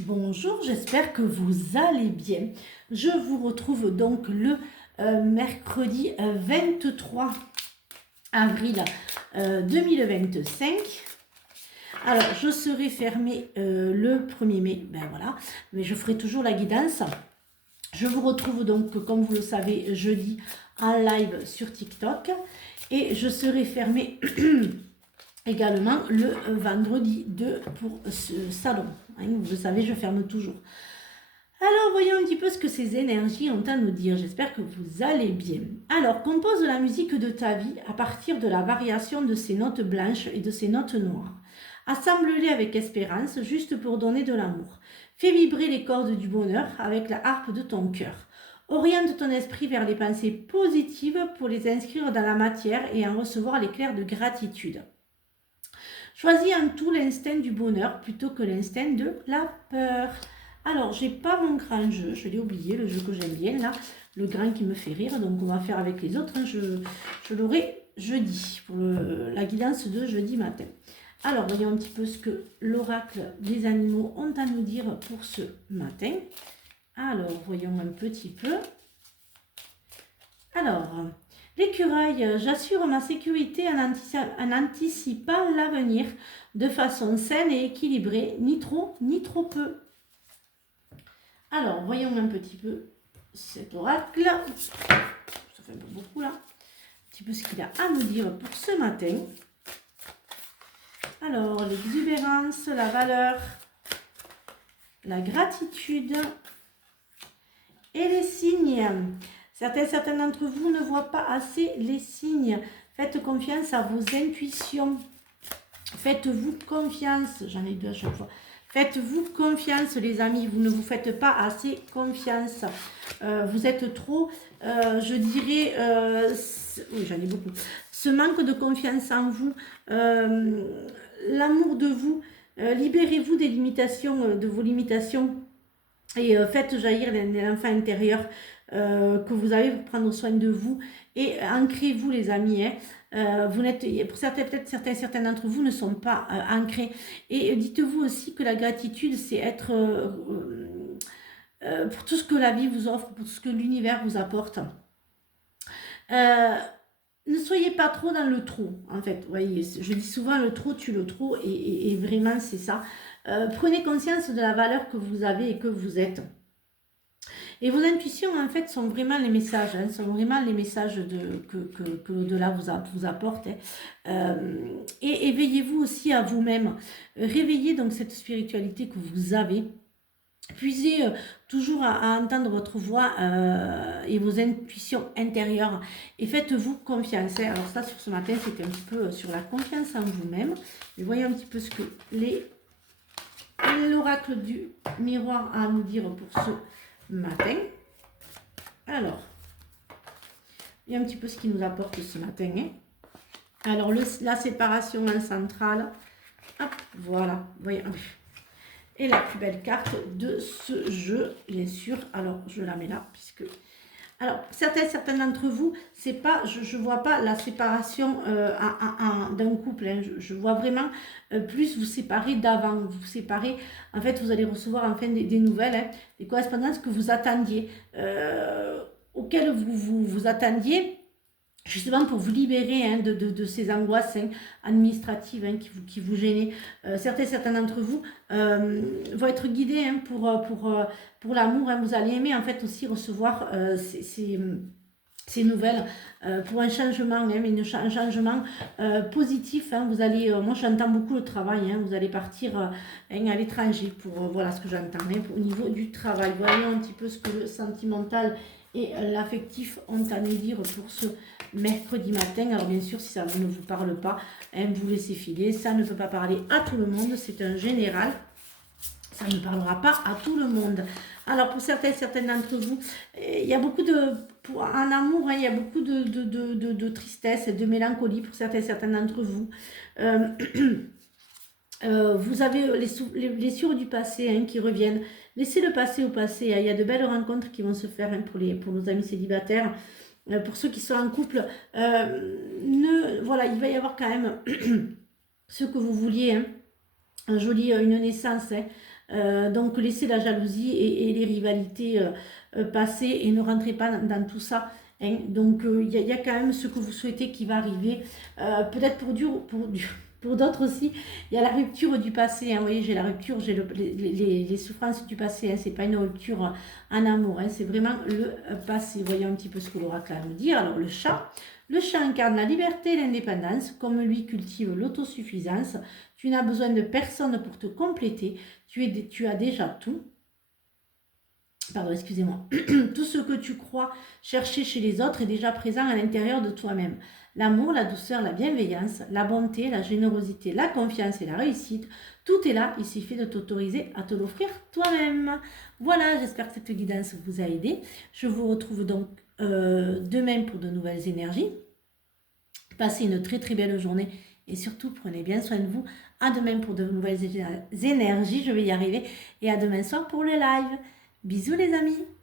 Bonjour, j'espère que vous allez bien. Je vous retrouve donc le mercredi 23 avril 2025. Alors, je serai fermée le 1er mai, ben voilà, mais je ferai toujours la guidance. Je vous retrouve donc, comme vous le savez, jeudi en live sur TikTok et je serai fermée également le vendredi 2 pour ce salon. Vous le savez, je ferme toujours. Alors, voyons un petit peu ce que ces énergies ont à nous dire. J'espère que vous allez bien. Alors, compose la musique de ta vie à partir de la variation de ces notes blanches et de ces notes noires. Assemble-les avec espérance, juste pour donner de l'amour. Fais vibrer les cordes du bonheur avec la harpe de ton cœur. Oriente ton esprit vers les pensées positives pour les inscrire dans la matière et en recevoir l'éclair de gratitude. Choisis en tout l'instinct du bonheur plutôt que l'instinct de la peur. Alors, j'ai pas mon grand jeu, je l'ai oublié, le jeu que j'aime bien là, le grand qui me fait rire, donc on va faire avec les autres, je l'aurai jeudi, pour la guidance de jeudi matin. Alors, voyons un petit peu ce que l'oracle des animaux ont à nous dire pour ce matin. Alors, voyons un petit peu. Alors, l'écureuil, j'assure ma sécurité en anticipant l'avenir de façon saine et équilibrée, ni trop peu. Alors, voyons un petit peu cet oracle. Ça fait un peu beaucoup là. Un petit peu ce qu'il a à nous dire pour ce matin. Alors, l'exubérance, la valeur, la gratitude et les signes. Certains d'entre vous ne voient pas assez les signes. Faites confiance à vos intuitions. Faites-vous confiance. J'en ai deux à chaque fois. Faites-vous confiance, les amis. Vous ne vous faites pas assez confiance. Vous êtes trop, je dirais, oui, j'en ai beaucoup. Ce manque de confiance en vous, l'amour de vous, libérez-vous des limitations, de vos limitations. Et faites jaillir l'enfant intérieur que vous avez pour prendre soin de vous. Et ancrez-vous, les amis. Vous n'êtes, pour certains d'entre vous ne sont pas ancrés. Et dites-vous aussi que la gratitude, c'est être pour tout ce que la vie vous offre, pour tout ce que l'univers vous apporte. Ne soyez pas trop dans le trop, en fait. Vous voyez, je dis souvent le trop tue le trop, et vraiment c'est ça. Prenez conscience de la valeur que vous avez et que vous êtes. Et vos intuitions, en fait, sont vraiment les messages, sont vraiment les messages que l'au-delà vous apporte. Et éveillez-vous aussi à vous-même. Réveillez donc cette spiritualité que vous avez. Puisez toujours à entendre votre voix et vos intuitions intérieures. Et faites-vous confiance. Alors ça, sur ce matin, c'était un petit peu sur la confiance en vous-même. Mais voyez un petit peu ce que l'oracle du miroir a à nous dire pour ce matin. Alors, il y a un petit peu ce qu'il nous apporte ce matin. Alors, la séparation en centrale. Hop, voilà. Voyez. Et la plus belle carte de ce jeu, bien sûr. Alors, je la mets là, puisque... Alors, certains d'entre vous, c'est pas, je vois pas la séparation d'un couple. Je vois vraiment plus vous séparer d'avant. Vous séparer, en fait, vous allez recevoir enfin des nouvelles, des correspondances que vous attendiez, auxquelles vous attendiez, justement pour vous libérer de ces angoisses administratives qui vous gênaient. Certains d'entre vous vont être guidés pour l'amour. Vous allez aimer en fait aussi recevoir ces nouvelles pour un changement, un changement positif. Vous allez, moi j'entends beaucoup le travail, vous allez partir à l'étranger pour, voilà ce que j'entends, au niveau du travail. Voyons un petit peu ce que le sentimental et l'affectif ont à nous dire pour ce mercredi matin. Alors bien sûr, si ça ne vous parle pas, vous laissez filer. Ça ne peut pas parler à tout le monde, c'est un général. Ça ne parlera pas à tout le monde. Alors pour certains d'entre vous, il y a beaucoup de... En amour, il y a beaucoup de tristesse et de mélancolie pour certains d'entre vous. Vous avez les blessures du passé qui reviennent. Laissez le passé au passé. Il y a de belles rencontres qui vont se faire pour nos amis célibataires. Pour ceux qui sont en couple, voilà, il va y avoir quand même ce que vous vouliez, une naissance, Donc laissez la jalousie et les rivalités passer et ne rentrez pas dans tout ça. Hein. Donc il y a quand même ce que vous souhaitez qui va arriver. Peut-être pour d'autres aussi, il y a la rupture du passé. Hein. Vous voyez, j'ai la rupture, j'ai les souffrances du passé. Hein. C'est pas une rupture en amour, hein. C'est vraiment le passé. Voyons un petit peu ce que l'oracle a à nous dire. Alors le chat. Le chat incarne la liberté et l'indépendance, comme lui cultive l'autosuffisance. Tu n'as besoin de personne pour te compléter. Tu as déjà tout. Pardon, excusez-moi. Tout ce que tu crois chercher chez les autres est déjà présent à l'intérieur de toi-même. L'amour, la douceur, la bienveillance, la bonté, la générosité, la confiance et la réussite, tout est là. Il suffit de t'autoriser à te l'offrir toi-même. Voilà, j'espère que cette guidance vous a aidé. Je vous retrouve donc demain pour de nouvelles énergies. Passez une très très belle journée et surtout prenez bien soin de vous. À demain pour de nouvelles énergies, je vais y arriver. Et à demain soir pour le live. Bisous les amis!